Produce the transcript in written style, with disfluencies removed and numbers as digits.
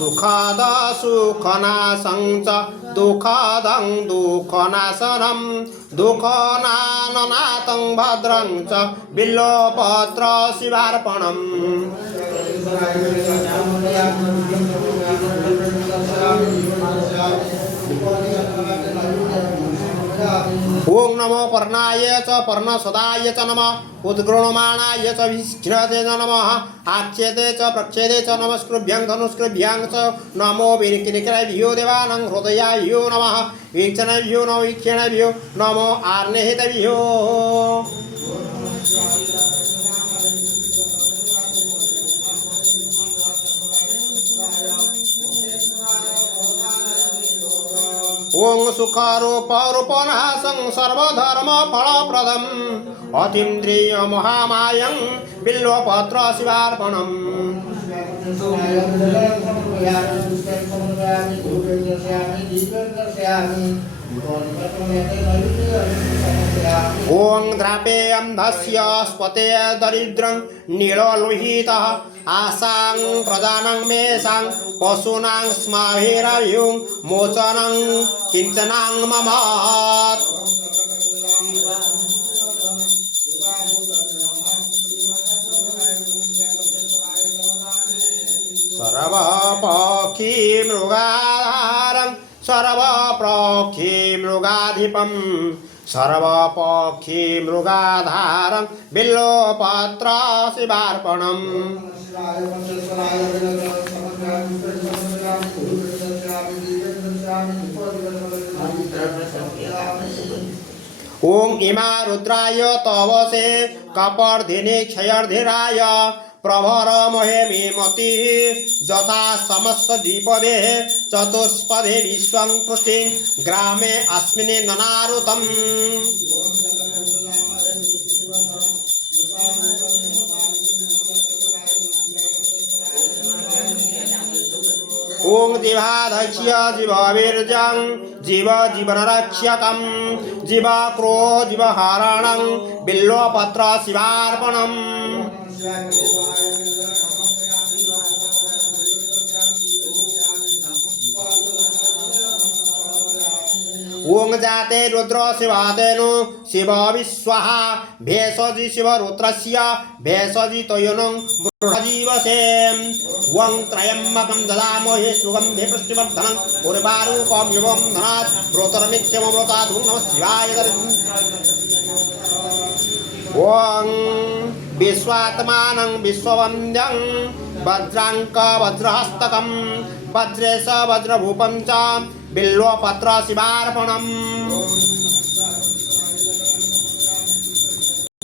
सुखद सुखनाशं च दुःखदं दुःखनाशनं दुःखनाननाथं भद्रं च बिल्वपत्र शिवार्पणम्। ओं नमो पर्णाय च पर्णसदाय च नमः उद्गृह्यमाणाय च विष्णवे नमः आच्यते च प्रक्षेदे च नमस्कृभ्यं धनुष्कृभ्यं च नमो वीरकिरीटभ्यो देवानां हृदयाभ्यो नमः वीक्षणभ्यो नमो वीक्षणभ्यो नमो आर्णेहितभ्यो। ओं सुखारूपरूपनाशं सर्वधर्मफलप्रदम् अतीन्द्रिय महामायं बिल्वपत्र शिवार्पणम्। ओं द्रापेयं धस्य स्पते दरिद्रं नीललोहितः आसां प्रदानं मेषां पशूनां स्माभिरभ्युं मोचनं किञ्चनां मम। सर्वपक्षी मृगाधारं सर्वपक्षी मृगाधिपं सर्वपक्षी मृगाधारं बिल्वपत्र शिवार्पणम्। ओं इमा रुद्राय तवसे कपर्धिनि क्षयर्धिराय प्रभर महे मति यथा समस्त द्विपदे चतुष्पदे विश्वं पुष्टिं ग्रामे अस्मिन् ननारुतम्। ओं जीवाध्यक्ष्य जीववीर्यं जीव जीवनरक्षकं जीवक्रो जीवहारणं बिल्वपत्र शिवार्पणम्। ओं जाते रुद्र शिवातेनु शिव विश्वः भेषजि शिवरुद्रस्य भेषजि तयोनं बृहजीवसेम्। वं त्रयम्बकं ददामहे सुगन्धे पुष्टिवर्धनं उर्वारुकं युवं धनात् प्रोतरमित्यमृतात् नमः शिवाय। ओं विश्वात्मानं विश्ववन्द्यं वज्राङ्क वज्रहस्तकं वज्रेश वज्रभूपं च बिल्वपत्र शिवार्पणम्।